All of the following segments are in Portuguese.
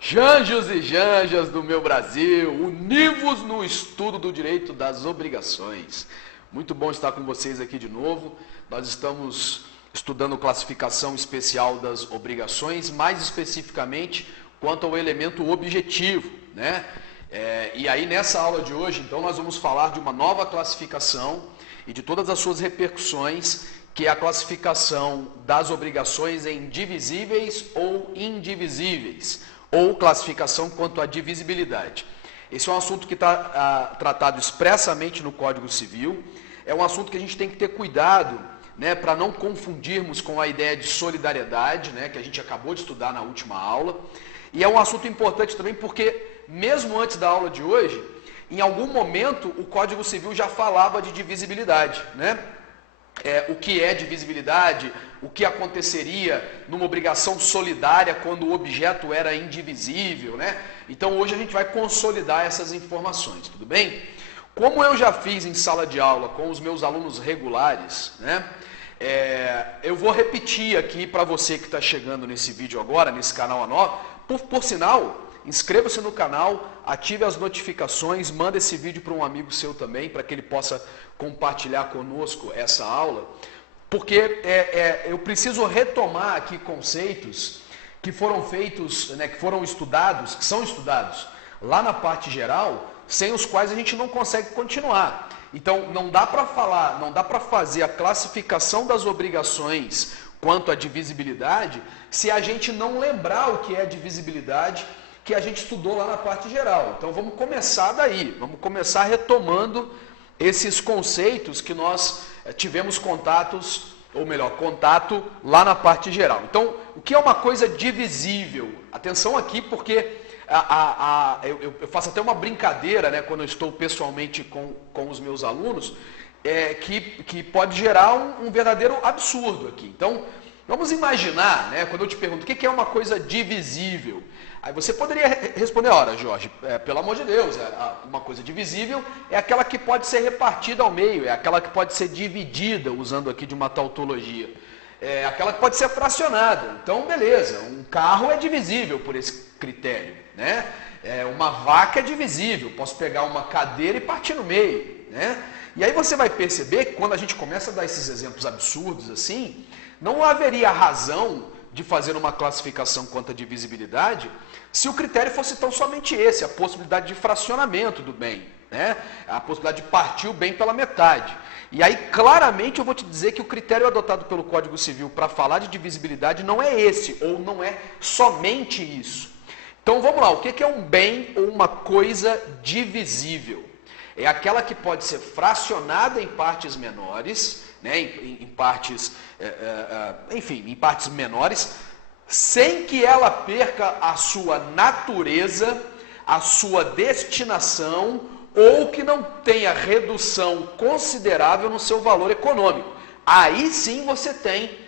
Janjos e janjas do meu Brasil, univos no estudo do direito das obrigações. Muito bom estar com vocês aqui de novo. Nós estamos estudando classificação especial das obrigações, mais especificamente quanto ao elemento objetivo, né? E aí nessa aula de hoje, então, nós vamos falar de uma nova classificação e de todas as suas repercussões, que é a classificação das obrigações em divisíveis ou indivisíveis, ou classificação quanto à divisibilidade. Esse é um assunto que está tratado expressamente no Código Civil, é um assunto que a gente tem que ter cuidado, né, para não confundirmos com a ideia de solidariedade, né, que a gente acabou de estudar na última aula, e é um assunto importante também porque, mesmo antes da aula de hoje, em algum momento o Código Civil já falava de divisibilidade, né? O que é divisibilidade, o que aconteceria numa obrigação solidária quando o objeto era indivisível, né? Então hoje a gente vai consolidar essas informações, tudo bem? Como eu já fiz em sala de aula com os meus alunos regulares, né? Eu vou repetir aqui para você que está chegando nesse vídeo agora, nesse canal novo. Por sinal, inscreva-se no canal, ative as notificações, manda esse vídeo para um amigo seu também, para que ele possa compartilhar conosco essa aula, porque eu preciso retomar aqui conceitos que foram feitos, né, que são estudados lá na parte geral, sem os quais a gente não consegue continuar. Então não dá para fazer a classificação das obrigações quanto à divisibilidade se a gente não lembrar o que é divisibilidade, que a gente estudou lá na parte geral. Então vamos começar daí, vamos começar retomando esses conceitos que nós tivemos contato lá na parte geral. Então, o que é uma coisa divisível? Atenção aqui, porque eu faço até uma brincadeira, né, quando eu estou pessoalmente com os meus alunos, que pode gerar um verdadeiro absurdo aqui. Então, vamos imaginar, né, quando eu te pergunto o que é uma coisa divisível, aí você poderia responder, ora, Jorge, pelo amor de Deus, uma coisa divisível é aquela que pode ser repartida ao meio, é aquela que pode ser dividida, usando aqui de uma tautologia, é aquela que pode ser fracionada. Então, beleza, um carro é divisível por esse critério, né? Uma vaca é divisível, posso pegar uma cadeira e partir no meio, né? E aí você vai perceber que quando a gente começa a dar esses exemplos absurdos assim, não haveria razão de fazer uma classificação quanto à divisibilidade se o critério fosse tão somente esse, a possibilidade de fracionamento do bem, né? A possibilidade de partir o bem pela metade. E aí, claramente, eu vou te dizer que o critério adotado pelo Código Civil para falar de divisibilidade não é esse, ou não é somente isso. Então, vamos lá, o que é um bem ou uma coisa divisível? É aquela que pode ser fracionada em partes menores, né, em partes menores, sem que ela perca a sua natureza, a sua destinação, ou que não tenha redução considerável no seu valor econômico. Aí sim você tem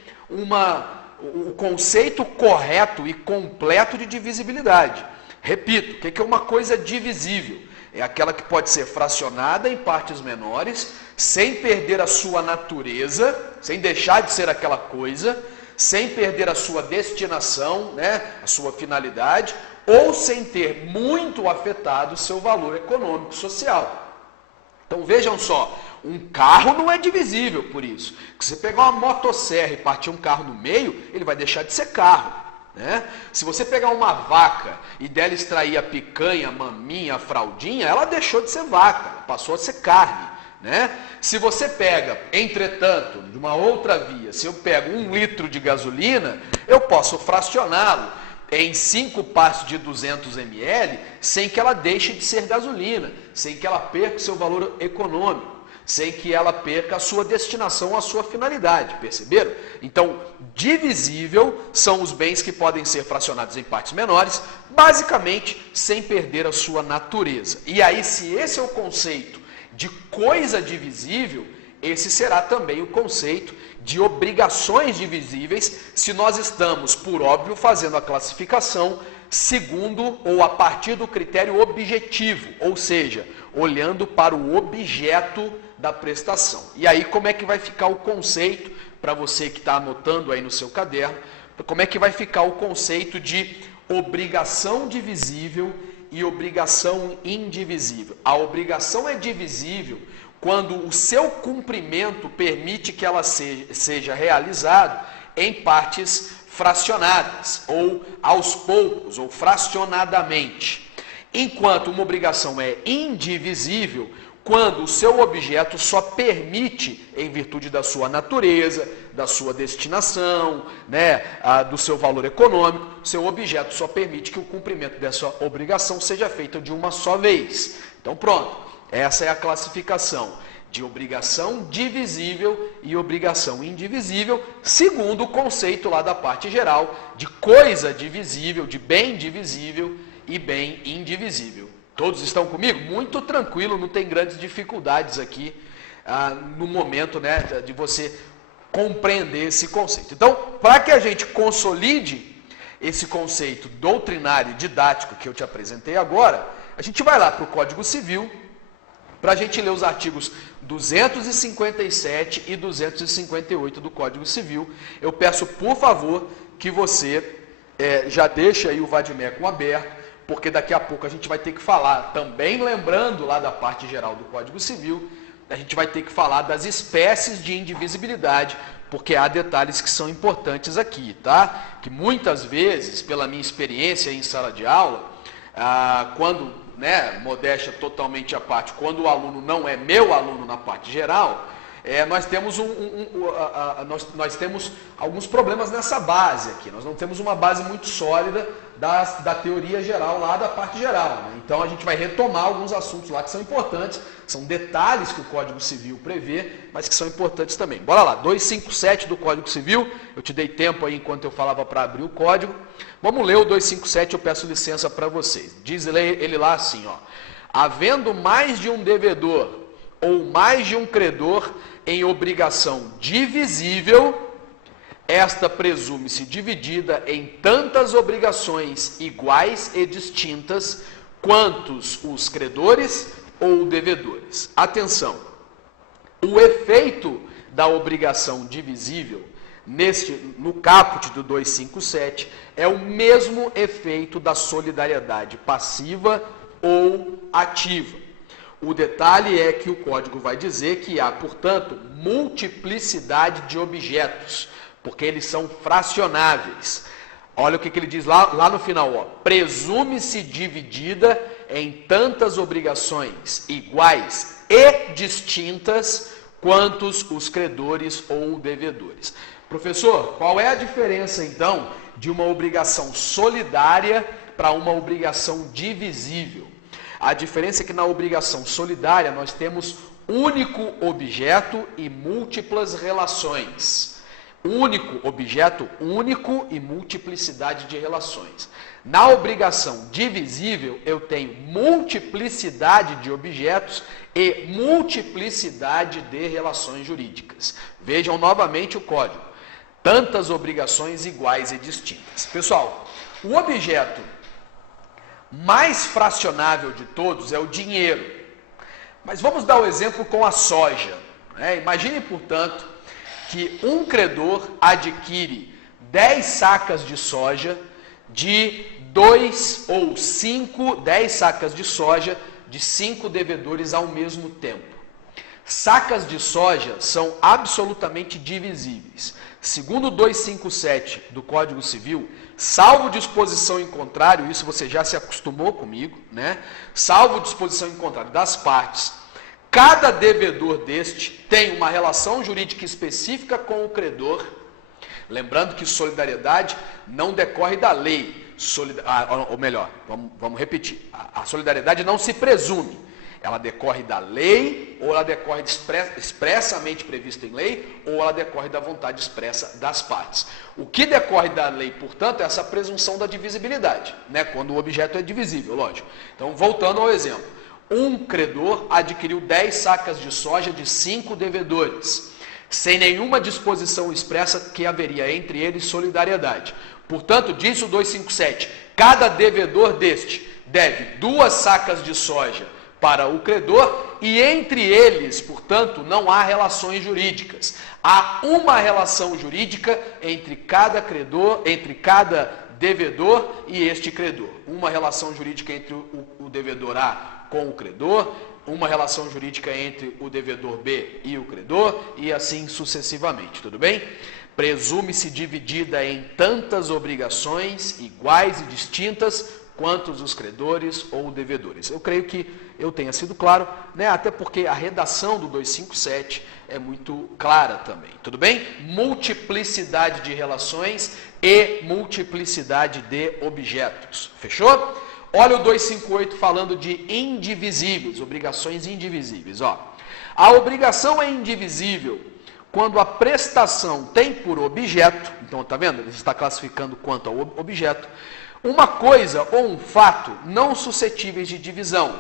o conceito correto e completo de divisibilidade. Repito, o que é uma coisa divisível? É aquela que pode ser fracionada em partes menores, sem perder a sua natureza, sem deixar de ser aquela coisa, sem perder a sua destinação, né, a sua finalidade, ou sem ter muito afetado o seu valor econômico social. Então vejam só, um carro não é divisível por isso. Se você pegar uma motosserra e partir um carro no meio, ele vai deixar de ser carro, né? Se você pegar uma vaca e dela extrair a picanha, a maminha, a fraldinha, ela deixou de ser vaca, passou a ser carne, né? Se você pega, entretanto, de uma outra via, se eu pego 1 litro de gasolina, eu posso fracioná-lo em 5 partes de 200 ml, sem que ela deixe de ser gasolina, sem que ela perca o seu valor econômico, sem que ela perca a sua destinação, a sua finalidade, perceberam? Então, divisível são os bens que podem ser fracionados em partes menores, basicamente sem perder a sua natureza. E aí, se esse é o conceito de coisa divisível, esse será também o conceito de obrigações divisíveis se nós estamos, por óbvio, fazendo a classificação segundo ou a partir do critério objetivo, ou seja, olhando para o objeto da prestação. E aí como é que vai ficar o conceito, para você que está anotando aí no seu caderno, como é que vai ficar o conceito de obrigação divisível e obrigação indivisível? A obrigação é divisível quando o seu cumprimento permite que ela seja realizado em partes fracionadas, ou aos poucos, ou fracionadamente. Enquanto uma obrigação é indivisível quando o seu objeto só permite, em virtude da sua natureza, da sua destinação, do seu valor econômico, seu objeto só permite que o cumprimento dessa obrigação seja feito de uma só vez. Então pronto, essa é a classificação de obrigação divisível e obrigação indivisível, segundo o conceito lá da parte geral de coisa divisível, de bem divisível e bem indivisível. Todos estão comigo? Muito tranquilo, não tem grandes dificuldades aqui no momento de você compreender esse conceito. Então, para que a gente consolide esse conceito doutrinário e didático que eu te apresentei agora, a gente vai lá para o Código Civil, para a gente ler os artigos 257 e 258 do Código Civil. Eu peço, por favor, que você já deixe aí o Vadimeco aberto, porque daqui a pouco a gente vai ter que falar, também lembrando lá da parte geral do Código Civil, a gente vai ter que falar das espécies de indivisibilidade, porque há detalhes que são importantes aqui, tá? Que muitas vezes, pela minha experiência em sala de aula, quando, modéstia totalmente à parte, quando o aluno não é meu aluno na parte geral, nós temos, nós temos alguns problemas nessa base aqui. Nós não temos uma base muito sólida da teoria geral lá da parte geral. Então a gente vai retomar alguns assuntos lá que são importantes, são detalhes que o Código Civil prevê, mas que são importantes também. Bora lá, 257 do Código Civil, eu te dei tempo aí enquanto eu falava para abrir o código. Vamos ler o 257, eu peço licença para vocês. Diz ele lá assim, havendo mais de um devedor ou mais de um credor em obrigação divisível, esta presume-se dividida em tantas obrigações iguais e distintas quantos os credores ou devedores. Atenção, o efeito da obrigação divisível, no caput do 257, é o mesmo efeito da solidariedade passiva ou ativa. O detalhe é que o código vai dizer que há, portanto, multiplicidade de objetos, porque eles são fracionáveis. Olha o que ele diz lá no final, presume-se dividida em tantas obrigações iguais e distintas quantos os credores ou devedores. Professor, qual é a diferença então de uma obrigação solidária para uma obrigação divisível? A diferença é que na obrigação solidária nós temos único objeto e múltiplas relações. Único objeto, único e multiplicidade de relações. Na obrigação divisível eu tenho multiplicidade de objetos e multiplicidade de relações jurídicas. Vejam novamente o código. Tantas obrigações iguais e distintas. Pessoal, o objeto mais fracionável de todos é o dinheiro. Mas vamos dar o exemplo com a soja. Imagine, portanto, que um credor adquire 10 sacas de soja de 2 ou 5, 10 sacas de soja de 5 devedores ao mesmo tempo. Sacas de soja são absolutamente divisíveis. Segundo o 257 do Código Civil, salvo disposição em contrário, isso você já se acostumou comigo, salvo disposição em contrário das partes, cada devedor deste tem uma relação jurídica específica com o credor. Lembrando que solidariedade não decorre da lei, ou melhor, vamos repetir, a solidariedade não se presume. Ela decorre da lei, ou ela decorre expressamente prevista em lei, ou ela decorre da vontade expressa das partes. O que decorre da lei, portanto, é essa presunção da divisibilidade, quando o objeto é divisível, lógico. Então, voltando ao exemplo. Um credor adquiriu 10 sacas de soja de 5 devedores. sem nenhuma disposição expressa que haveria entre eles solidariedade. Portanto, diz o 257, cada devedor deste deve 2 sacas de soja para o credor e entre eles, portanto, não há relações jurídicas. Há uma relação jurídica entre cada credor, entre cada devedor e este credor. Uma relação jurídica entre o devedor A com o credor, uma relação jurídica entre o devedor B e o credor e assim sucessivamente, tudo bem? Presume-se dividida em tantas obrigações iguais e distintas quantos os credores ou devedores. Eu creio que eu tenha sido claro, né? Até porque a redação do 257 é muito clara também, tudo bem? Multiplicidade de relações e multiplicidade de objetos, fechou? Olha o 258 falando de indivisíveis, obrigações indivisíveis, ó. A obrigação é indivisível quando a prestação tem por objeto, então tá vendo? Ele está classificando quanto ao objeto, uma coisa ou um fato não suscetíveis de divisão,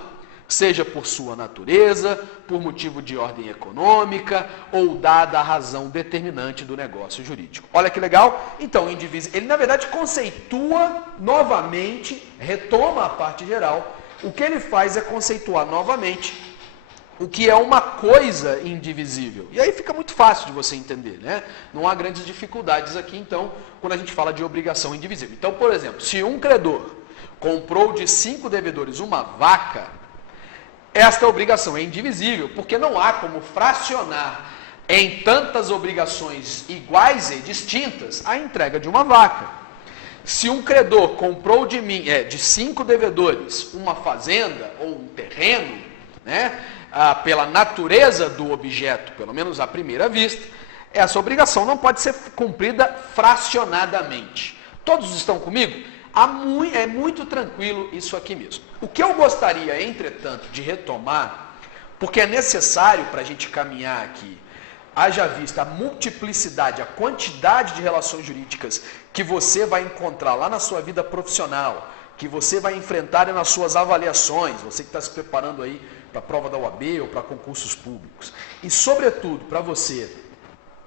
seja por sua natureza, por motivo de ordem econômica ou dada a razão determinante do negócio jurídico. Olha que legal? Então, indivisível, ele na verdade conceitua novamente, retoma a parte geral, o que ele faz é conceituar novamente o que é uma coisa indivisível. E aí fica muito fácil de você entender, né? Não há grandes dificuldades aqui, então, quando a gente fala de obrigação indivisível. Então, por exemplo, se um credor comprou de 5 devedores uma vaca, esta obrigação é indivisível, porque não há como fracionar em tantas obrigações iguais e distintas a entrega de uma vaca. Se um credor comprou de 5 devedores uma fazenda ou um terreno, né? Pela natureza do objeto, pelo menos à primeira vista, essa obrigação não pode ser cumprida fracionadamente. Todos estão comigo? É muito tranquilo isso aqui mesmo. O que eu gostaria, entretanto, de retomar, porque é necessário para a gente caminhar aqui, haja vista a multiplicidade, a quantidade de relações jurídicas que você vai encontrar lá na sua vida profissional, que você vai enfrentar nas suas avaliações, você que está se preparando aí para a prova da OAB ou para concursos públicos. E, sobretudo, para você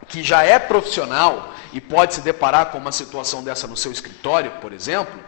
que já é profissional e pode se deparar com uma situação dessa no seu escritório, por exemplo,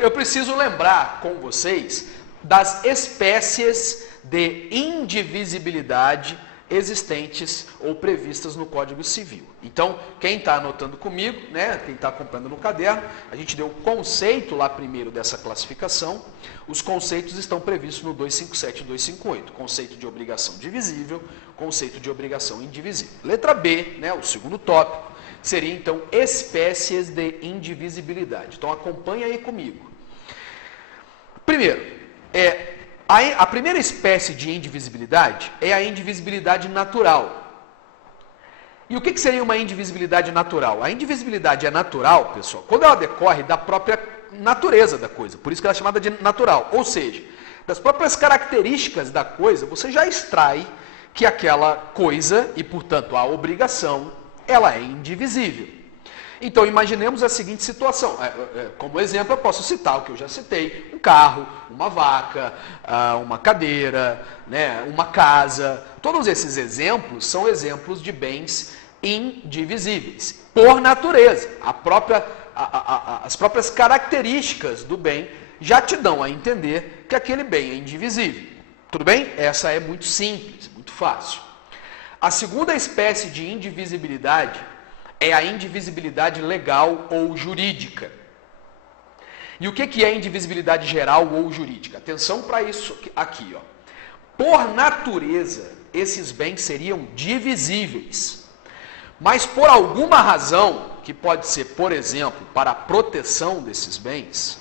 eu preciso lembrar com vocês das espécies de indivisibilidade existentes ou previstas no Código Civil. Então, quem está anotando comigo, né, quem está acompanhando no caderno, a gente deu o conceito lá primeiro dessa classificação. Os conceitos estão previstos no 257 e 258. Conceito de obrigação divisível, conceito de obrigação indivisível. Letra B, né, o segundo tópico, seria então espécies de indivisibilidade. Então, acompanhe aí comigo. Primeiro, a primeira espécie de indivisibilidade é a indivisibilidade natural. E o que seria uma indivisibilidade natural? A indivisibilidade é natural, pessoal, quando ela decorre da própria natureza da coisa. Por isso que ela é chamada de natural. Ou seja, das próprias características da coisa, você já extrai que aquela coisa, e portanto a obrigação, ela é indivisível. Então, imaginemos a seguinte situação. Como exemplo, eu posso citar o que eu já citei: um carro, uma vaca, uma cadeira, né, uma casa. Todos esses exemplos são exemplos de bens indivisíveis, por natureza. As próprias características do bem já te dão a entender que aquele bem é indivisível. Tudo bem? Essa é muito simples, muito fácil. A segunda espécie de indivisibilidade é a indivisibilidade legal ou jurídica. E o que é indivisibilidade geral ou jurídica? Atenção para isso aqui, ó. Por natureza, esses bens seriam divisíveis. Mas por alguma razão, que pode ser, por exemplo, para a proteção desses bens,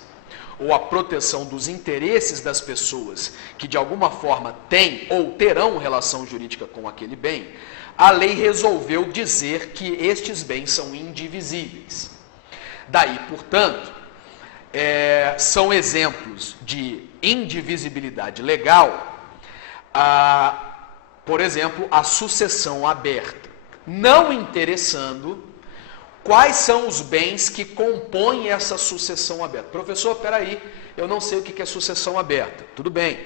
ou a proteção dos interesses das pessoas que de alguma forma têm ou terão relação jurídica com aquele bem, a lei resolveu dizer que estes bens são indivisíveis. Daí, portanto, são exemplos de indivisibilidade legal, por exemplo, a sucessão aberta, não interessando quais são os bens que compõem essa sucessão aberta. Professor, peraí, eu não sei o que é sucessão aberta. Tudo bem,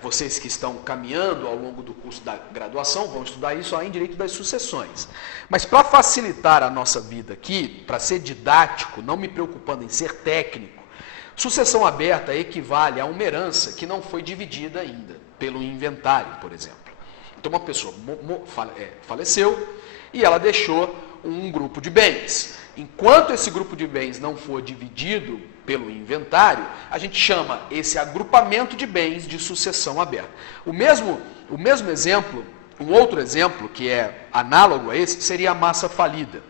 vocês que estão caminhando ao longo do curso da graduação vão estudar isso lá em Direito das Sucessões. Mas para facilitar a nossa vida aqui, para ser didático, não me preocupando em ser técnico, sucessão aberta equivale a uma herança que não foi dividida ainda, pelo inventário, por exemplo. Então uma pessoa faleceu e ela deixou um grupo de bens. Enquanto esse grupo de bens não for dividido pelo inventário, a gente chama esse agrupamento de bens de sucessão aberta. O mesmo exemplo, um outro exemplo que é análogo a esse, seria a massa falida.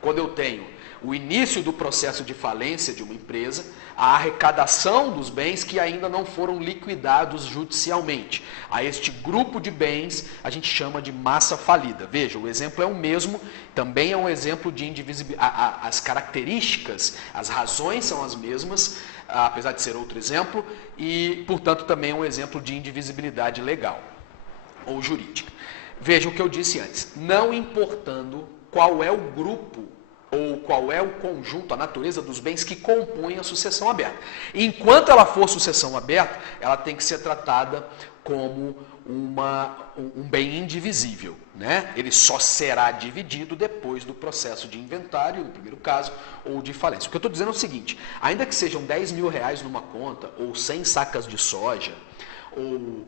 Quando eu tenho o início do processo de falência de uma empresa, a arrecadação dos bens que ainda não foram liquidados judicialmente. A este grupo de bens a gente chama de massa falida. Veja, o exemplo é o mesmo, também é um exemplo de indivisibilidade. As características, as razões são as mesmas, apesar de ser outro exemplo, e, portanto, também é um exemplo de indivisibilidade legal ou jurídica. Veja o que eu disse antes, não importando qual é o grupo ou qual é o conjunto, a natureza dos bens que compõem a sucessão aberta. Enquanto ela for sucessão aberta, ela tem que ser tratada como um bem indivisível, né? Ele só será dividido depois do processo de inventário, no primeiro caso, ou de falência. O que eu estou dizendo é o seguinte, ainda que sejam 10 mil reais numa conta, ou 100 sacas de soja, ou,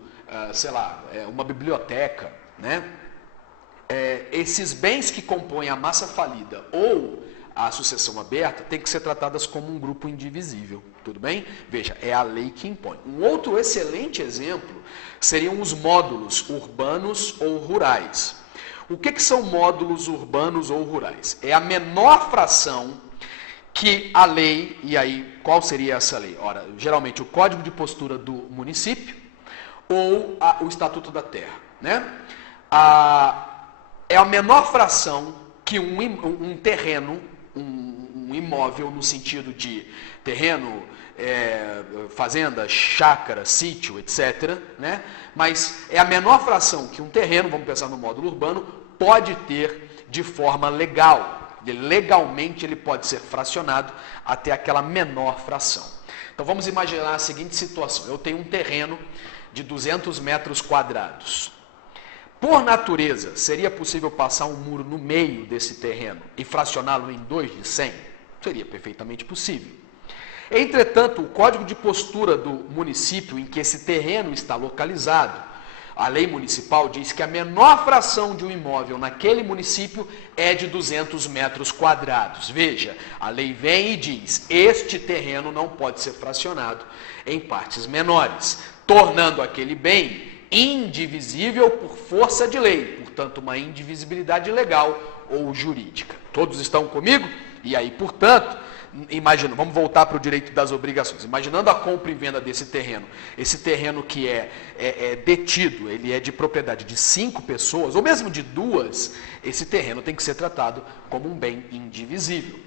uma biblioteca, né? Esses bens que compõem a massa falida ou a sucessão aberta têm que ser tratadas como um grupo indivisível, tudo bem? Veja, é a lei que impõe. Um outro excelente exemplo seriam os módulos urbanos ou rurais. O que são módulos urbanos ou rurais? É a menor fração que a lei, e aí qual seria essa lei? Ora, geralmente o Código de Postura do município ou o Estatuto da Terra, né? É a menor fração que um terreno, um imóvel no sentido de terreno, fazenda, chácara, sítio, etc., né? Mas é a menor fração que um terreno, vamos pensar no módulo urbano, pode ter de forma legal. Legalmente ele pode ser fracionado até aquela menor fração. Então vamos imaginar a seguinte situação, eu tenho um terreno de 200 metros quadrados. Por natureza, seria possível passar um muro no meio desse terreno e fracioná-lo em 2 de 100? Seria perfeitamente possível. Entretanto, o Código de Postura do município em que esse terreno está localizado, a lei municipal diz que a menor fração de um imóvel naquele município é de 200 metros quadrados. Veja, a lei vem e diz, este terreno não pode ser fracionado em partes menores, tornando aquele bem indivisível por força de lei, portanto, uma indivisibilidade legal ou jurídica. Todos estão comigo? E aí, portanto, vamos voltar para o direito das obrigações. Imaginando a compra e venda desse terreno, esse terreno que é detido, ele é de propriedade de 5 pessoas, ou mesmo de 2, esse terreno tem que ser tratado como um bem indivisível.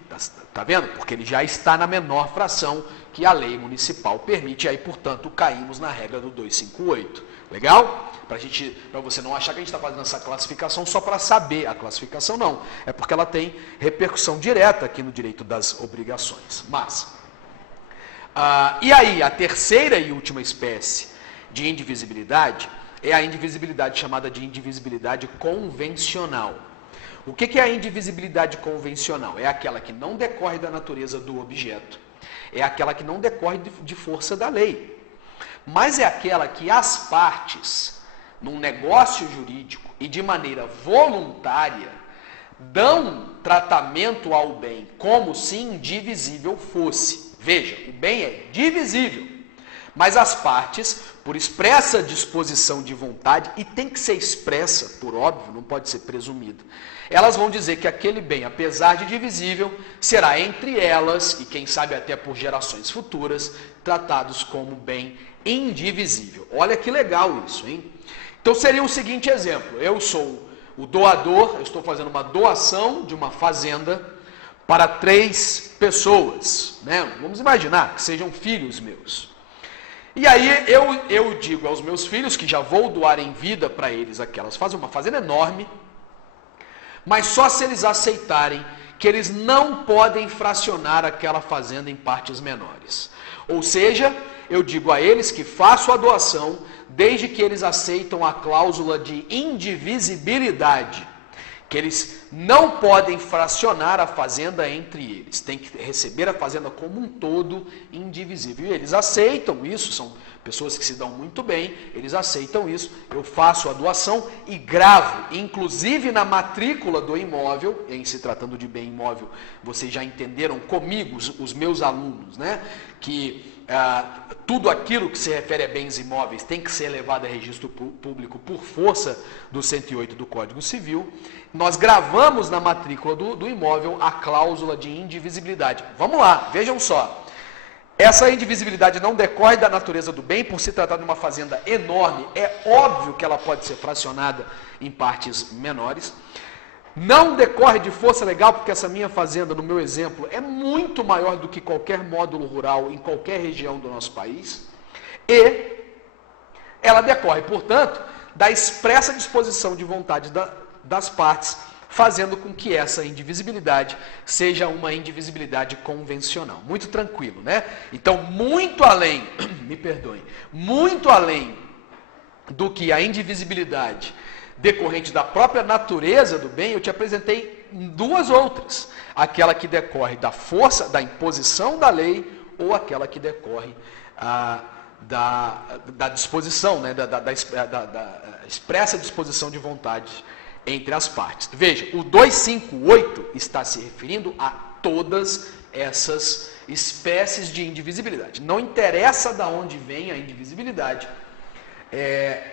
Tá vendo? Porque ele já está na menor fração que a lei municipal permite, e aí, portanto, caímos na regra do 258. Legal? Para você não achar que a gente está fazendo essa classificação só para saber. A classificação não. É porque ela tem repercussão direta aqui no direito das obrigações. Mas, e aí, a terceira e última espécie de indivisibilidade é a indivisibilidade chamada de indivisibilidade convencional. O que é a indivisibilidade convencional? É aquela que não decorre da natureza do objeto. É aquela que não decorre de força da lei. Mas é aquela que as partes, num negócio jurídico e de maneira voluntária, dão tratamento ao bem como se indivisível fosse. Veja, o bem é divisível, mas as partes, por expressa disposição de vontade, e tem que ser expressa, por óbvio, não pode ser presumida, elas vão dizer que aquele bem, apesar de divisível, será entre elas, e quem sabe até por gerações futuras, tratados como bem indivisível. Olha que legal isso, hein? Então seria o seguinte exemplo, eu sou o doador, eu estou fazendo uma doação de uma fazenda para 3 pessoas, né? Vamos imaginar que sejam filhos meus. E aí eu digo aos meus filhos que já vou doar em vida para eles aquelas fazendas, uma fazenda enorme, mas só se eles aceitarem que eles não podem fracionar aquela fazenda em partes menores. Ou seja, eu digo a eles que faço a doação desde que eles aceitam a cláusula de indivisibilidade, que eles não podem fracionar a fazenda entre eles, tem que receber a fazenda como um todo indivisível. E eles aceitam isso, são pessoas que se dão muito bem, eles aceitam isso, eu faço a doação e gravo, inclusive na matrícula do imóvel, em se tratando de bem imóvel, vocês já entenderam comigo, os meus alunos, né, que tudo aquilo que se refere a bens imóveis tem que ser levado a registro público por força do 108 do Código Civil. Nós gravamos na matrícula do imóvel a cláusula de indivisibilidade. Vamos lá, vejam só. Essa indivisibilidade não decorre da natureza do bem, por se tratar de uma fazenda enorme, é óbvio que ela pode ser fracionada em partes menores. Não decorre de força legal, porque essa minha fazenda, no meu exemplo, é muito maior do que qualquer módulo rural em qualquer região do nosso país. E ela decorre, portanto, da expressa disposição de vontade das partes, fazendo com que essa indivisibilidade seja uma indivisibilidade convencional. Muito tranquilo, né? Então, muito além, me perdoem, muito além do que a indivisibilidade decorrente da própria natureza do bem, eu te apresentei duas outras. Aquela que decorre da força, da imposição da lei, ou aquela que decorre da disposição, né, da expressa disposição de vontade entre as partes. Veja, o 258 está se referindo a todas essas espécies de indivisibilidade. Não interessa de onde vem a indivisibilidade,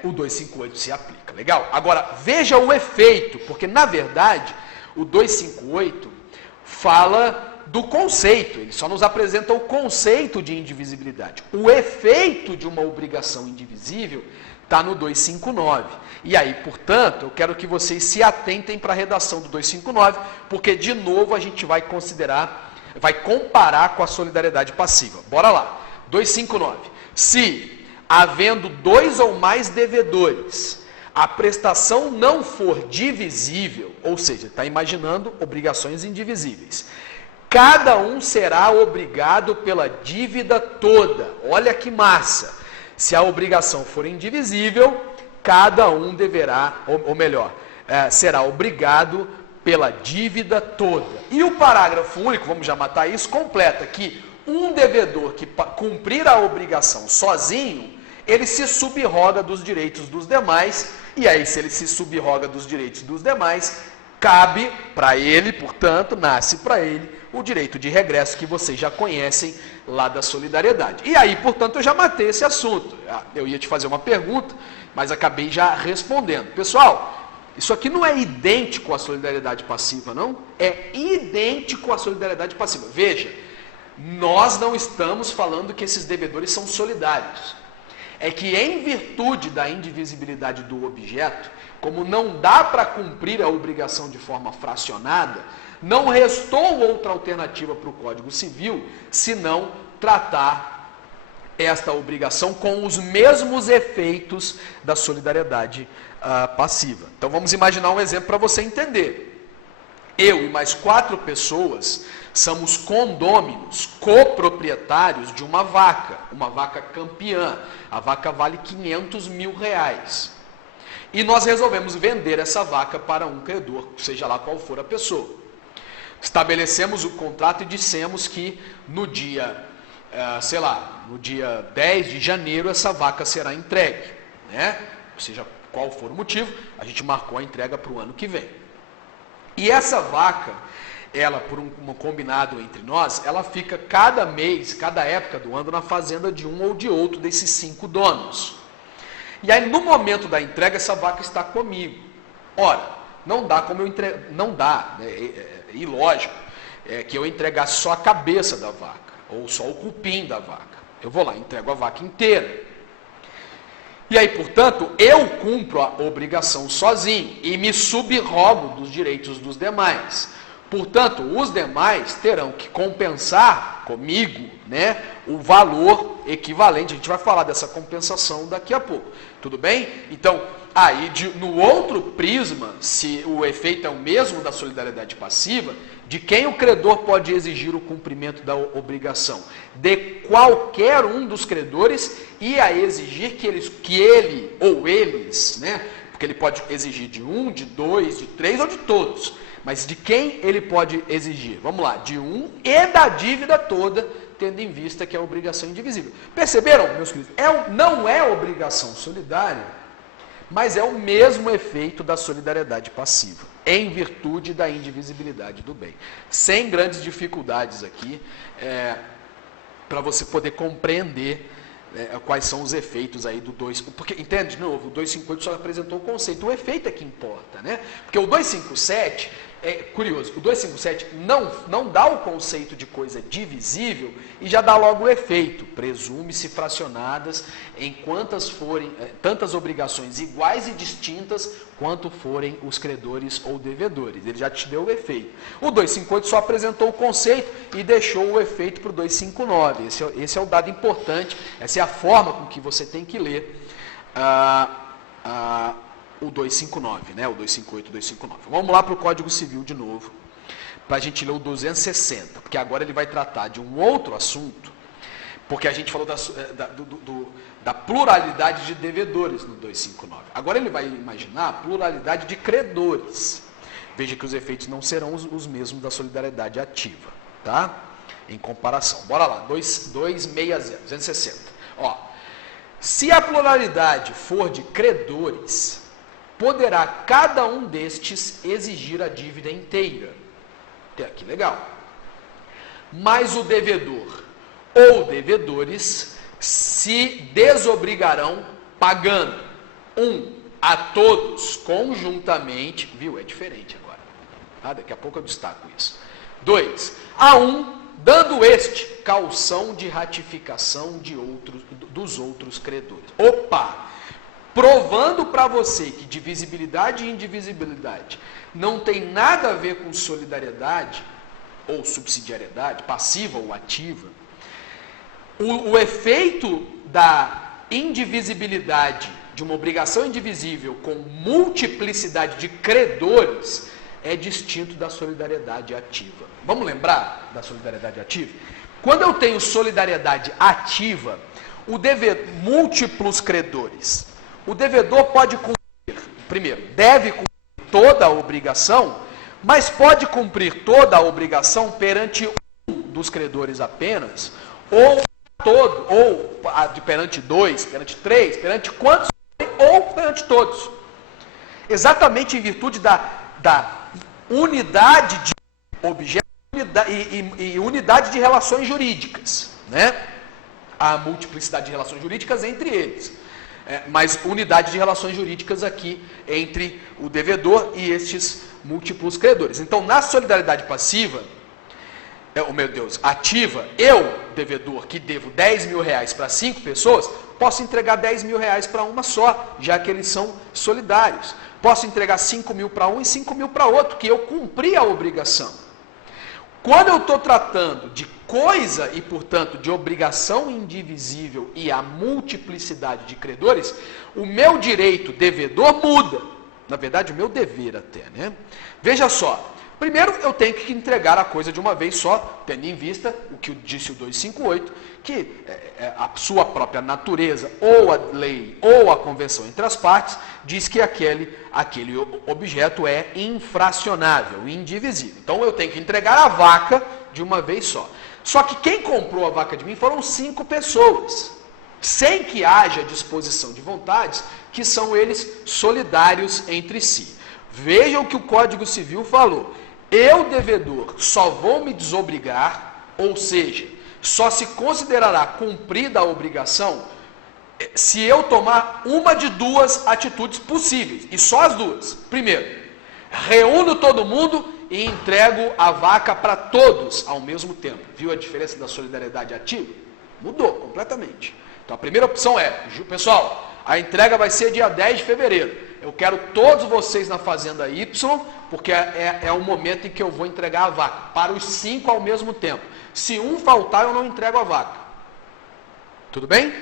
o 258 se aplica. Legal? Agora, veja o efeito, porque na verdade o 258 fala do conceito, ele só nos apresenta o conceito de indivisibilidade. O efeito de uma obrigação indivisível está no 259. E aí, portanto, eu quero que vocês se atentem para a redação do 259, porque de novo a gente vai considerar, vai comparar com a solidariedade passiva. Bora lá. 259. Se havendo dois ou mais devedores, a prestação não for divisível, ou seja, está imaginando obrigações indivisíveis, cada um será obrigado pela dívida toda. Olha que massa! Se a obrigação for indivisível, cada um deverá, ou melhor, será obrigado pela dívida toda. E o parágrafo único, vamos já matar isso, completa que um devedor que cumprir a obrigação sozinho, ele se subroga dos direitos dos demais, e aí se ele se subroga dos direitos dos demais, cabe para ele, portanto, nasce para ele o direito de regresso que vocês já conhecem lá da solidariedade. E aí, portanto, eu já matei esse assunto. Eu ia te fazer uma pergunta, mas acabei já respondendo. Pessoal, isso aqui não é idêntico à solidariedade passiva, não? É idêntico à solidariedade passiva. Veja, nós não estamos falando que esses devedores são solidários. É que em virtude da indivisibilidade do objeto, como não dá para cumprir a obrigação de forma fracionada, não restou outra alternativa para o Código Civil, senão tratar esta obrigação com os mesmos efeitos da solidariedade passiva. Então vamos imaginar um exemplo para você entender. Eu e mais 4 pessoas somos condôminos, coproprietários de uma vaca campeã. A vaca vale R$500 mil. E nós resolvemos vender essa vaca para um credor, seja lá qual for a pessoa. Estabelecemos o contrato e dissemos que no dia, no dia 10 de janeiro essa vaca será entregue, né? Seja qual for o motivo, a gente marcou a entrega para o ano que vem. E essa vaca, ela, por um combinado entre nós, ela fica cada mês, cada época do ano, na fazenda de um ou de outro desses 5 donos. E aí, no momento da entrega, essa vaca está comigo. Ora, não dá como eu entregar, não dá, é ilógico, que eu entregasse só a cabeça da vaca, ou só o cupim da vaca. Eu vou lá, entrego a vaca inteira. E aí, portanto, eu cumpro a obrigação sozinho e me subrogo dos direitos dos demais. Portanto, os demais terão que compensar comigo, né, o valor equivalente. A gente vai falar dessa compensação daqui a pouco. Tudo bem? Então, Aí, no outro prisma, se o efeito é o mesmo da solidariedade passiva, de quem o credor pode exigir o cumprimento da obrigação? De qualquer um dos credores e a exigir que ele ou eles, né? Porque ele pode exigir de um, de dois, de três ou de todos. Mas de quem ele pode exigir? Vamos lá, de um e da dívida toda, tendo em vista que é obrigação indivisível. Perceberam, meus queridos? Não é obrigação solidária, mas é o mesmo efeito da solidariedade passiva, em virtude da indivisibilidade do bem. Sem grandes dificuldades aqui, para você poder compreender quais são os efeitos aí do 2. Porque, entende, de novo, o 258 só apresentou o conceito, o efeito é que importa, né? Porque o 257, é curioso, o 257 não dá o conceito de coisa divisível e já dá logo o efeito. Presume-se fracionadas em quantas forem, tantas obrigações iguais e distintas quanto forem os credores ou devedores. Ele já te deu o efeito. O 258 só apresentou o conceito e deixou o efeito para o 259. Esse é o dado importante, essa é a forma com que você tem que ler o 259, né? O 258 e 259. Vamos lá para o Código Civil de novo, para a gente ler o 260, porque agora ele vai tratar de um outro assunto, porque a gente falou da pluralidade de devedores no 259. Agora ele vai imaginar a pluralidade de credores. Veja que os efeitos não serão os mesmos da solidariedade ativa, tá? Em comparação. Bora lá, 260. Ó, se a pluralidade for de credores, poderá cada um destes exigir a dívida inteira. Até aqui legal. Mas o devedor ou devedores se desobrigarão pagando a todos conjuntamente, viu? É diferente agora. Tá? Daqui a pouco eu destaco isso. 2, a dando este caução de ratificação dos outros credores. Opa! Provando para você que divisibilidade e indivisibilidade não tem nada a ver com solidariedade ou subsidiariedade, passiva ou ativa, o efeito da indivisibilidade de uma obrigação indivisível com multiplicidade de credores é distinto da solidariedade ativa. Vamos lembrar da solidariedade ativa? Quando eu tenho solidariedade ativa, múltiplos credores, o devedor pode cumprir, primeiro, deve cumprir toda a obrigação, mas pode cumprir toda a obrigação perante um dos credores apenas, ou perante dois, perante três, perante quantos, ou perante todos. Exatamente em virtude da unidade de objeto e unidade de relações jurídicas, né? A multiplicidade de relações jurídicas entre eles. Mas unidade de relações jurídicas aqui entre o devedor e estes múltiplos credores. Então, na solidariedade passiva, ativa, eu, devedor, que devo 10 mil reais para 5 pessoas, posso entregar 10 mil reais para uma só, já que eles são solidários. Posso entregar 5 mil para um e 5 mil para outro, que eu cumpri a obrigação. Quando eu estou tratando de coisa e, portanto, de obrigação indivisível e a multiplicidade de credores, o meu direito devedor muda. Na verdade, o meu dever até, né? Veja só. Primeiro, eu tenho que entregar a coisa de uma vez só, tendo em vista o que disse o 258, que a sua própria natureza, ou a lei, ou a convenção entre as partes, diz que aquele objeto é infracionável, indivisível. Então, eu tenho que entregar a vaca de uma vez só. Só que quem comprou a vaca de mim foram 5 pessoas, sem que haja disposição de vontades, que são eles solidários entre si. Vejam o que o Código Civil falou. Eu, devedor, só vou me desobrigar, ou seja, só se considerará cumprida a obrigação se eu tomar uma de duas atitudes possíveis, e só as duas. Primeiro, reúno todo mundo e entrego a vaca para todos ao mesmo tempo. Viu a diferença da solidariedade ativa? Mudou completamente. Então a primeira opção é, pessoal, a entrega vai ser dia 10 de fevereiro. Eu quero todos vocês na fazenda Y, porque é o momento em que eu vou entregar a vaca, para os 5 ao mesmo tempo. Se um faltar, eu não entrego a vaca. Tudo bem?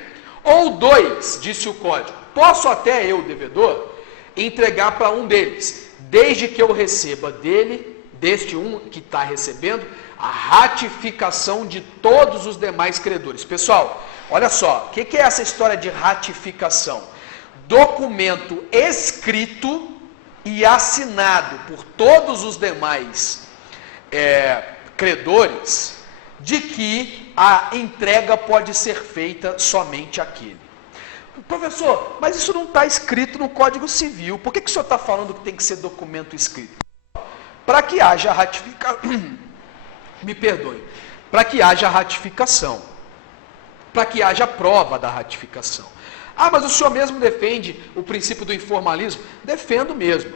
Ou 2, disse o código, posso até eu, devedor, entregar para um deles, desde que eu receba deste um que está recebendo, a ratificação de todos os demais credores. Pessoal, olha só, o que é essa história de ratificação? Documento escrito e assinado por todos os demais credores, de que a entrega pode ser feita somente àquele. Professor, mas isso não está escrito no Código Civil. Por que o senhor está falando que tem que ser documento escrito? Para que haja ratificação. Me perdoe. Para que haja ratificação. Para que haja prova da ratificação. Ah, mas o senhor mesmo defende o princípio do informalismo? Defendo mesmo.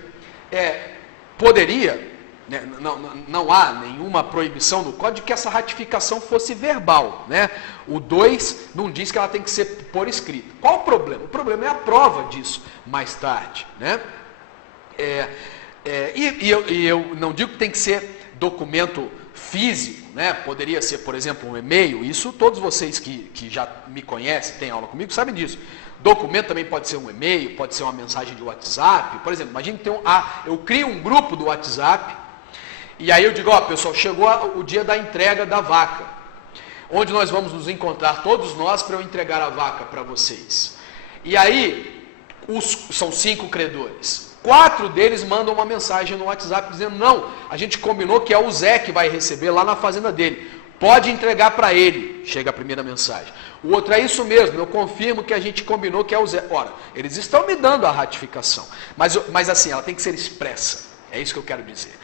Poderia, né, não há nenhuma proibição no Código de que essa ratificação fosse verbal. Né? O 2 não diz que ela tem que ser por escrito. Qual o problema? O problema é a prova disso mais tarde. Né? Eu não digo que tem que ser documento físico, né? Poderia ser, por exemplo, um e-mail. Isso todos vocês que já me conhecem, têm aula comigo, sabem disso. Documento também pode ser um e-mail, pode ser uma mensagem de WhatsApp. Por exemplo, imagine que eu crio um grupo do WhatsApp e aí eu digo, pessoal, chegou o dia da entrega da vaca, onde nós vamos nos encontrar todos nós para eu entregar a vaca para vocês. E aí, são 5 credores. 4 deles mandam uma mensagem no WhatsApp dizendo, não, a gente combinou que é o Zé que vai receber lá na fazenda dele. Pode entregar para ele, chega a primeira mensagem. O outro, é isso mesmo, eu confirmo que a gente combinou que é o Zé. Ora, eles estão me dando a ratificação, mas assim, ela tem que ser expressa, é isso que eu quero dizer.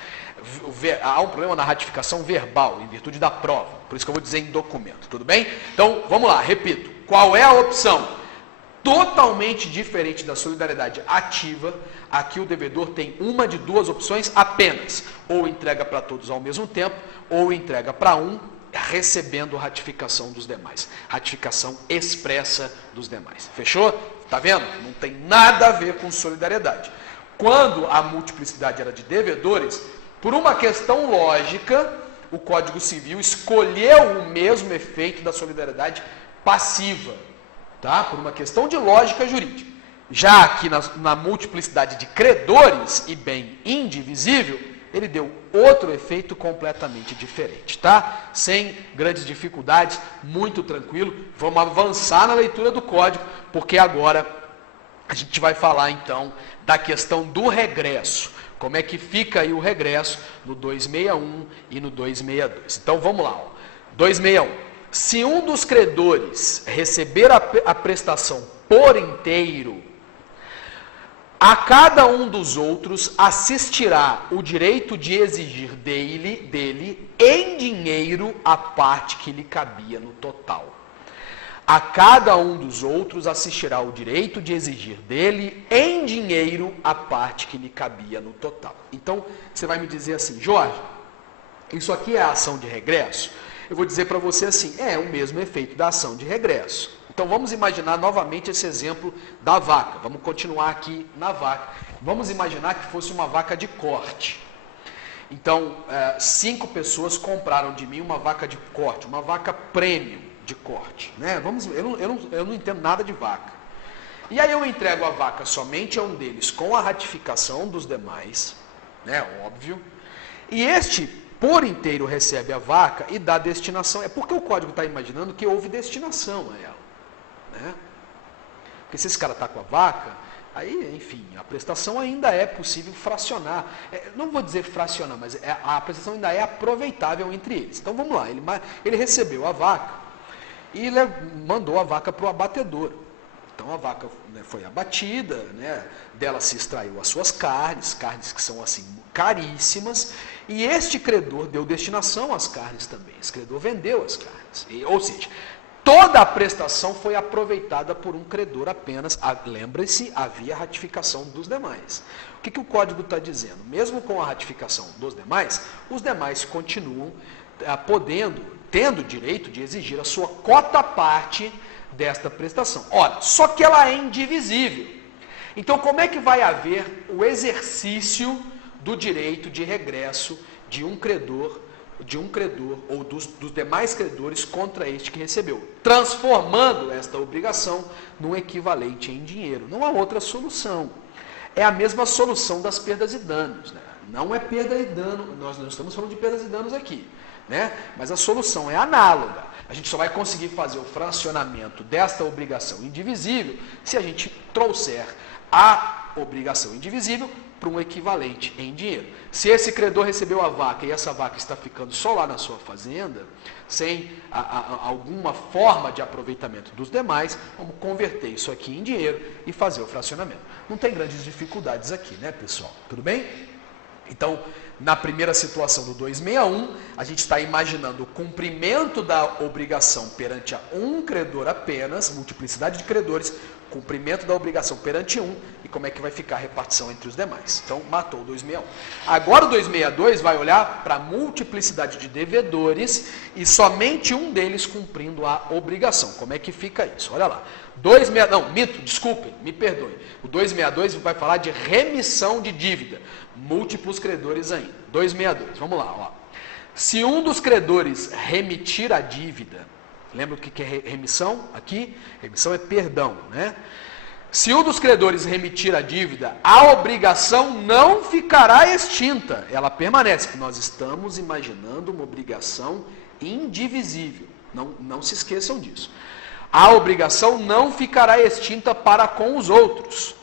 Há um problema na ratificação verbal, em virtude da prova, por isso que eu vou dizer em documento, tudo bem? Então, vamos lá, repito, qual é a opção? Totalmente diferente da solidariedade ativa, aqui o devedor tem uma de 2 opções apenas, ou entrega para todos ao mesmo tempo, ou entrega para um, recebendo ratificação dos demais, ratificação expressa dos demais. Fechou? Tá vendo? Não tem nada a ver com solidariedade. Quando a multiplicidade era de devedores, por uma questão lógica, o Código Civil escolheu o mesmo efeito da solidariedade passiva, tá? Por uma questão de lógica jurídica. Já aqui na multiplicidade de credores e bem indivisível, ele deu outro efeito completamente diferente, tá? Sem grandes dificuldades, muito tranquilo. Vamos avançar na leitura do código, porque agora a gente vai falar então da questão do regresso. Como é que fica aí o regresso no 261 e no 262. Então vamos lá, ó. 261. Se um dos credores receber a prestação por inteiro, a cada um dos outros assistirá o direito de exigir dele em dinheiro a parte que lhe cabia no total. A cada um dos outros assistirá o direito de exigir dele em dinheiro a parte que lhe cabia no total. Então, você vai me dizer assim, Jorge, isso aqui é a ação de regresso? Eu vou dizer para você assim, é o mesmo efeito da ação de regresso. Então vamos imaginar novamente esse exemplo da vaca. Vamos continuar aqui na vaca. Vamos imaginar que fosse uma vaca de corte. Então, 5 pessoas compraram de mim uma vaca de corte, uma vaca premium de corte. Né? Eu não entendo nada de vaca. E aí eu entrego a vaca somente a um deles com a ratificação dos demais, né? Óbvio. E este, por inteiro, recebe a vaca e dá destinação. É porque o código está imaginando que houve destinação a ela. Né? Porque se esse cara está com a vaca, aí, enfim, a prestação ainda é possível fracionar. Não vou dizer fracionar, mas a prestação ainda é aproveitável entre eles. Então vamos lá, ele recebeu a vaca e ele mandou a vaca para o abatedor. Então a vaca, né, foi abatida, né, dela se extraiu as suas carnes que são assim caríssimas, e este credor deu destinação às carnes também. Esse credor vendeu as carnes. Ou seja, toda a prestação foi aproveitada por um credor apenas. Lembre-se, havia ratificação dos demais. O que o código está dizendo? Mesmo com a ratificação dos demais, os demais continuam tendo direito de exigir a sua cota parte desta prestação. Ora, só que ela é indivisível. Então, como é que vai haver o exercício do direito de regresso de um credor ou dos demais credores contra este que recebeu, transformando esta obrigação num equivalente em dinheiro? Não há outra solução. é a mesma solução das perdas e danos, né? Não é perda e dano, nós não estamos falando de perdas e danos aqui, né? Mas a solução é análoga. A gente só vai conseguir fazer o fracionamento desta obrigação indivisível se a gente trouxer a obrigação indivisível para um equivalente em dinheiro. Se esse credor recebeu a vaca e essa vaca está ficando só lá na sua fazenda, sem alguma forma de aproveitamento dos demais, vamos converter isso aqui em dinheiro e fazer o fracionamento. Não tem grandes dificuldades aqui, né, pessoal? Tudo bem? Então, na primeira situação do 261, a gente está imaginando o cumprimento da obrigação perante a um credor apenas, multiplicidade de credores, cumprimento da obrigação perante um, e como é que vai ficar a repartição entre os demais. Então, matou o 261. Agora o 262 vai olhar para a multiplicidade de devedores e somente um deles cumprindo a obrigação. Como é que fica isso? Olha lá. Desculpem, me perdoem. O 262 vai falar de remissão de dívida. Múltiplos credores ainda. 262, vamos lá. Ó. Se um dos credores remitir a dívida, lembra o que é remissão aqui? Remissão é perdão, né? Se um dos credores remitir a dívida, a obrigação não ficará extinta, ela permanece. Nós estamos imaginando uma obrigação indivisível, não se esqueçam disso. A obrigação não ficará extinta para com os outros.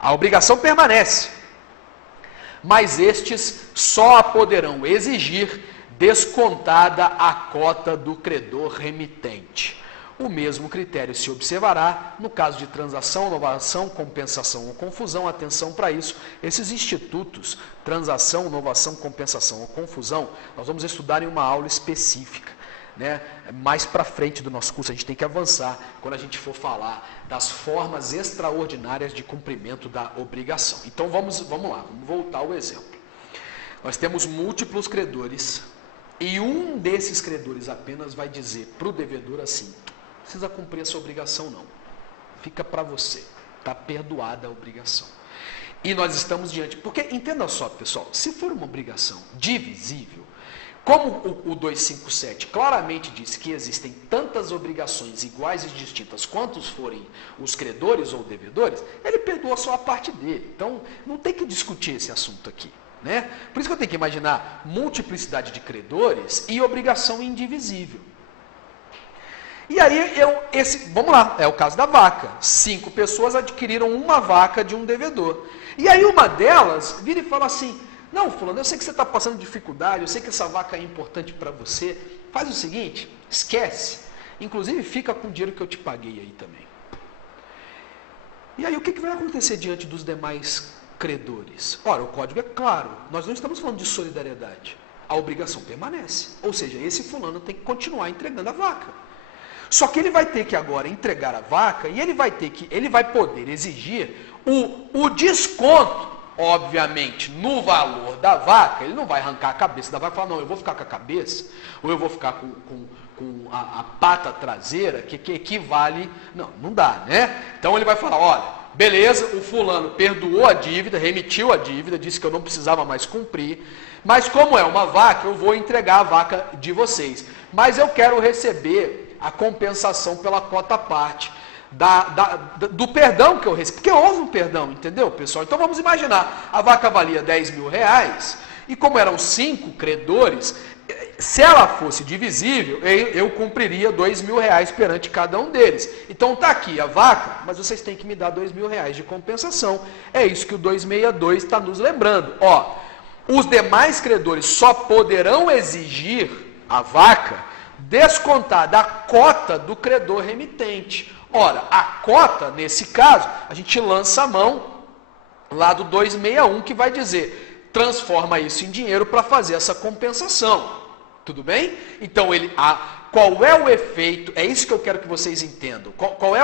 A obrigação permanece, mas estes só a poderão exigir descontada a cota do credor remitente. O mesmo critério se observará no caso de transação, inovação, compensação ou confusão. Atenção para isso. Esses institutos, transação, inovação, compensação ou confusão, nós vamos estudar em uma aula específica, né? Mais para frente do nosso curso, a gente tem que avançar quando a gente for falar das formas extraordinárias de cumprimento da obrigação. Então vamos lá, vamos voltar ao exemplo. Nós temos múltiplos credores e um desses credores apenas vai dizer para o devedor assim: não precisa cumprir essa obrigação não, fica para você, está perdoada a obrigação. E nós estamos diante, porque entenda só pessoal, se for uma obrigação divisível, como o 257 claramente diz que existem tantas obrigações iguais e distintas quantos forem os credores ou devedores, ele perdoa só a parte dele. Então, não tem que discutir esse assunto aqui, né? Por isso que eu tenho que imaginar multiplicidade de credores e obrigação indivisível. E aí, vamos lá, é o caso da vaca. 5 pessoas adquiriram uma vaca de um devedor. E aí uma delas vira e fala assim: não, fulano, eu sei que você está passando dificuldade, eu sei que essa vaca é importante para você. Faz o seguinte, esquece. Inclusive, fica com o dinheiro que eu te paguei aí também. E aí, o que vai acontecer diante dos demais credores? Ora, o código é claro, nós não estamos falando de solidariedade. A obrigação permanece. Ou seja, esse fulano tem que continuar entregando a vaca. Só que ele vai ter que agora entregar a vaca e ele vai poder exigir o desconto. Obviamente, no valor da vaca, ele não vai arrancar a cabeça da vaca e falar: não, eu vou ficar com a cabeça, ou eu vou ficar com a pata traseira, que equivale. Não dá, né? Então ele vai falar: olha, beleza, o fulano perdoou a dívida, remitiu a dívida, disse que eu não precisava mais cumprir, mas como é uma vaca, eu vou entregar a vaca de vocês. Mas eu quero receber a compensação pela cota parte. Do perdão que eu recebi, porque houve um perdão, entendeu, pessoal? Então vamos imaginar, a vaca valia 10 mil reais, e como eram 5 credores, se ela fosse divisível, eu cumpriria 2 mil reais perante cada um deles. Então tá aqui a vaca, mas vocês têm que me dar 2 mil reais de compensação. É isso que o 262 está nos lembrando. Ó, os demais credores só poderão exigir a vaca descontada a cota do credor remitente. Ora, a cota, nesse caso, a gente lança a mão lá do 261, que vai dizer: transforma isso em dinheiro para fazer essa compensação. Tudo bem? Então, qual é o efeito? É isso que eu quero que vocês entendam. Qual é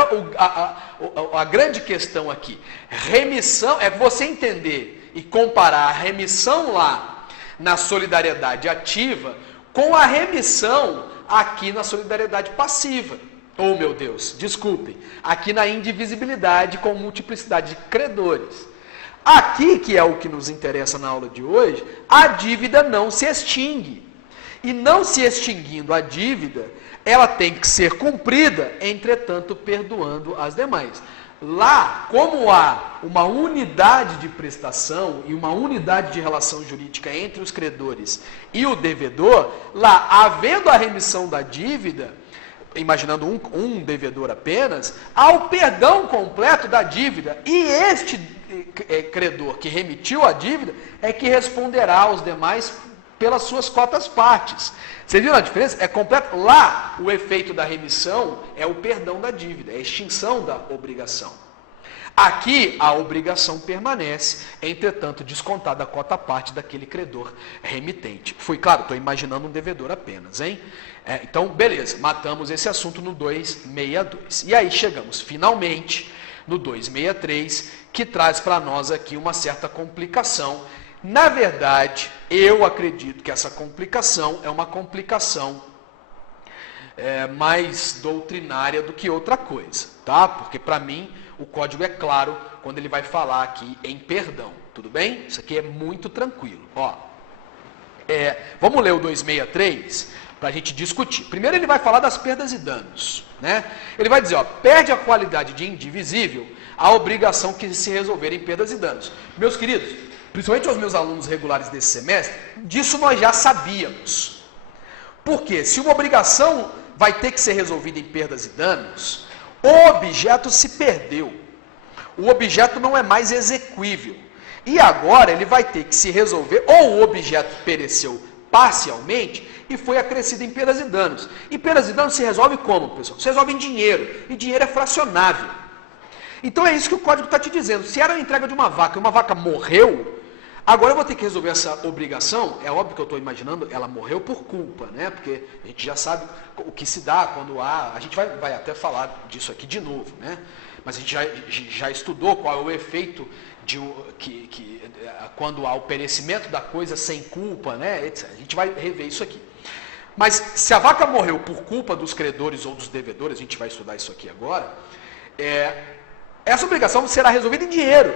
a grande questão aqui? Remissão, é você entender e comparar a remissão lá na solidariedade ativa com a remissão aqui na solidariedade passiva. Oh, meu Deus, desculpem. Aqui na indivisibilidade com multiplicidade de credores. Aqui, que é o que nos interessa na aula de hoje, a dívida não se extingue. E não se extinguindo a dívida, ela tem que ser cumprida, entretanto, perdoando as demais. Lá, como há uma unidade de prestação e uma unidade de relação jurídica entre os credores e o devedor, lá, havendo a remissão da dívida, imaginando um devedor apenas, há o perdão completo da dívida. E este credor que remitiu a dívida é que responderá aos demais pelas suas cotas partes. Você viu a diferença? É completo. Lá, o efeito da remissão é o perdão da dívida, é a extinção da obrigação. Aqui, a obrigação permanece, entretanto, descontada a cota parte daquele credor remitente. Foi claro, estou imaginando um devedor apenas, hein? Então, beleza, matamos esse assunto no 262. E aí chegamos, finalmente, no 263, que traz para nós aqui uma certa complicação. Na verdade, eu acredito que essa complicação é uma complicação mais doutrinária do que outra coisa, tá? Porque, para mim, o código é claro quando ele vai falar aqui em perdão, tudo bem? Isso aqui é muito tranquilo. Ó, vamos ler o 263 para a gente discutir. Primeiro ele vai falar das perdas e danos, né? Ele vai dizer, ó, perde a qualidade de indivisível a obrigação que se resolver em perdas e danos. Meus queridos, principalmente os meus alunos regulares desse semestre, disso nós já sabíamos. Por quê? Se uma obrigação vai ter que ser resolvida em perdas e danos, o objeto se perdeu. O objeto não é mais exequível. E agora ele vai ter que se resolver, ou o objeto pereceu parcialmente e foi acrescido em perdas e danos. E perdas e danos se resolve como, pessoal? Se resolve em dinheiro. E dinheiro é fracionável. Então é isso que o código está te dizendo. Se era a entrega de uma vaca e uma vaca morreu, agora eu vou ter que resolver essa obrigação. É óbvio que eu estou imaginando, ela morreu por culpa, né? Porque a gente já sabe o que se dá quando há... A gente vai até falar disso aqui de novo, né? Mas a gente já estudou qual é o efeito quando há o perecimento da coisa sem culpa, né? Etc. A gente vai rever isso aqui. Mas se a vaca morreu por culpa dos credores ou dos devedores, a gente vai estudar isso aqui agora, essa obrigação será resolvida em dinheiro.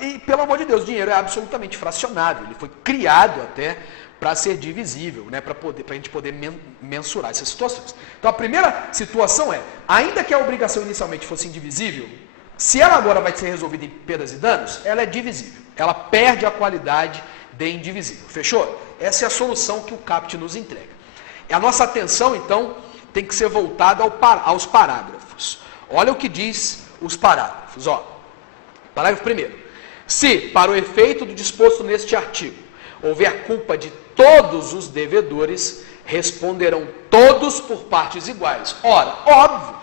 E, pelo amor de Deus, o dinheiro é absolutamente fracionável. Ele foi criado até para ser divisível, né? Para a gente poder mensurar essas situações. Então, a primeira situação é, ainda que a obrigação inicialmente fosse indivisível, se ela agora vai ser resolvida em perdas e danos, ela é divisível. Ela perde a qualidade de indivisível. Fechou? Essa é a solução que o CAPT nos entrega. E a nossa atenção, então, tem que ser voltada aos parágrafos. Olha o que diz os parágrafos. Ó. Parágrafo 1º. Se, para o efeito do disposto neste artigo, houver culpa de todos os devedores, responderão todos por partes iguais. Ora, óbvio,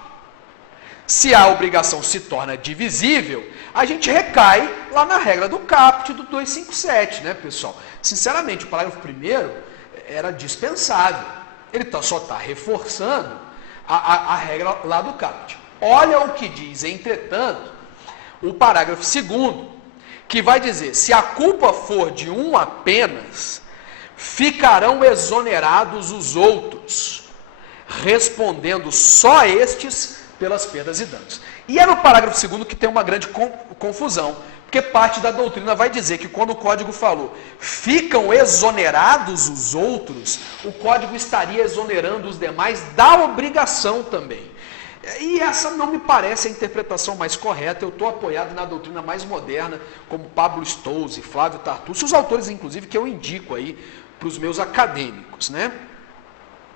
se a obrigação se torna divisível, a gente recai lá na regra do CAPT do 257, né, pessoal? Sinceramente, o parágrafo 1º era dispensável. Ele só está reforçando a regra lá do CAPT. Olha o que diz, entretanto, o parágrafo 2º, que vai dizer, se a culpa for de um apenas, ficarão exonerados os outros, respondendo só estes pelas perdas e danos. E é no parágrafo 2º que tem uma grande confusão, porque parte da doutrina vai dizer que quando o código falou, ficam exonerados os outros, o código estaria exonerando os demais da obrigação também. E essa não me parece a interpretação mais correta. Eu estou apoiado na doutrina mais moderna, como Pablo Stolze, Flávio Tartucci, os autores, inclusive, que eu indico aí para os meus acadêmicos, né?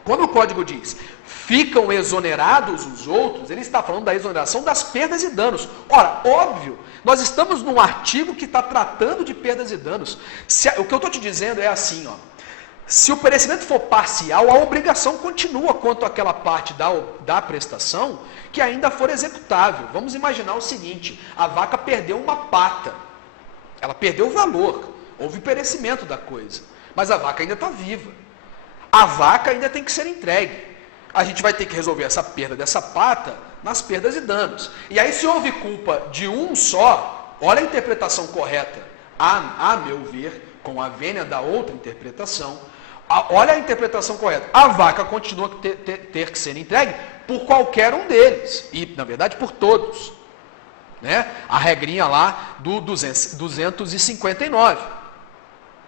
Quando o código diz, ficam exonerados os outros, ele está falando da exoneração das perdas e danos. Ora, óbvio, nós estamos num artigo que está tratando de perdas e danos. O que eu estou te dizendo é assim, ó. Se o perecimento for parcial, a obrigação continua quanto àquela parte da prestação que ainda for executável. Vamos imaginar o seguinte, a vaca perdeu uma pata, ela perdeu o valor, houve perecimento da coisa, mas a vaca ainda está viva. A vaca ainda tem que ser entregue. A gente vai ter que resolver essa perda dessa pata nas perdas e danos. E aí, se houve culpa de um só, olha a interpretação correta, a meu ver, com a vênia da outra interpretação, olha a interpretação correta. A vaca continua a ter que ser entregue por qualquer um deles. E, na verdade, por todos. Né? A regrinha lá do 259.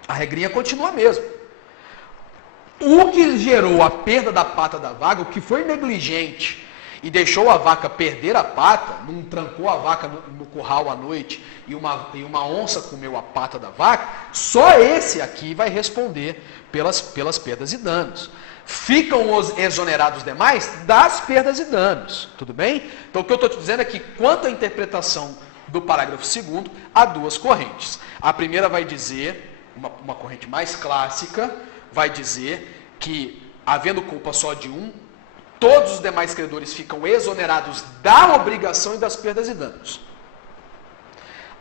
A regrinha continua a mesma. O que gerou a perda da pata da vaca, o que foi negligente e deixou a vaca perder a pata, não trancou a vaca no curral à noite e uma onça comeu a pata da vaca, só esse aqui vai responder pelas perdas e danos. Ficam os exonerados demais das perdas e danos, tudo bem? Então o que eu estou te dizendo é que quanto à interpretação do parágrafo 2º, há duas correntes. A primeira vai dizer, uma corrente mais clássica, vai dizer que, havendo culpa só de um, todos os demais credores ficam exonerados da obrigação e das perdas e danos.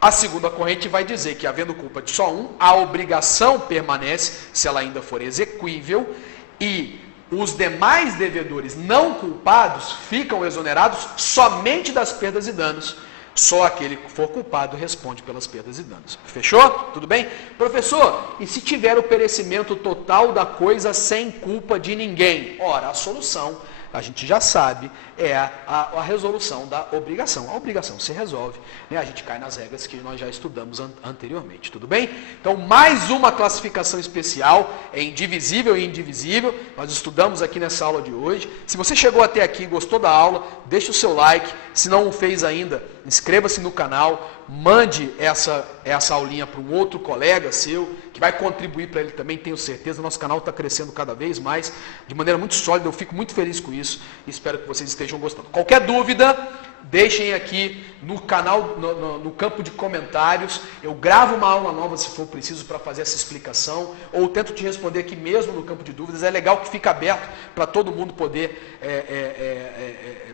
A segunda corrente vai dizer que, havendo culpa de só um, a obrigação permanece, se ela ainda for exequível, e os demais devedores não culpados ficam exonerados somente das perdas e danos. Só aquele que for culpado responde pelas perdas e danos. Fechou? Tudo bem? Professor, e se tiver o perecimento total da coisa sem culpa de ninguém? Ora, a solução, a gente já sabe, é a resolução da obrigação. A obrigação se resolve, né? A gente cai nas regras que nós já estudamos anteriormente, tudo bem? Então, mais uma classificação especial, é indivisível e indivisível, nós estudamos aqui nessa aula de hoje. Se você chegou até aqui e gostou da aula, deixe o seu like, se não o fez ainda, inscreva-se no canal, mande essa aulinha para um outro colega seu, que vai contribuir para ele também, tenho certeza. Nosso canal está crescendo cada vez mais, de maneira muito sólida, eu fico muito feliz com isso e espero que vocês estejam gostando. Qualquer dúvida, deixem aqui no canal, no campo de comentários. Eu gravo uma aula nova se for preciso para fazer essa explicação, ou tento te responder aqui mesmo no campo de dúvidas. É legal que fica aberto para todo mundo poder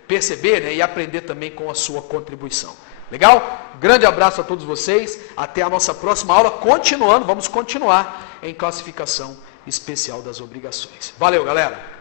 perceber, né, e aprender também com a sua contribuição. Legal? Grande abraço a todos vocês. Até a nossa próxima aula. Vamos continuar em classificação especial das obrigações. Valeu, galera!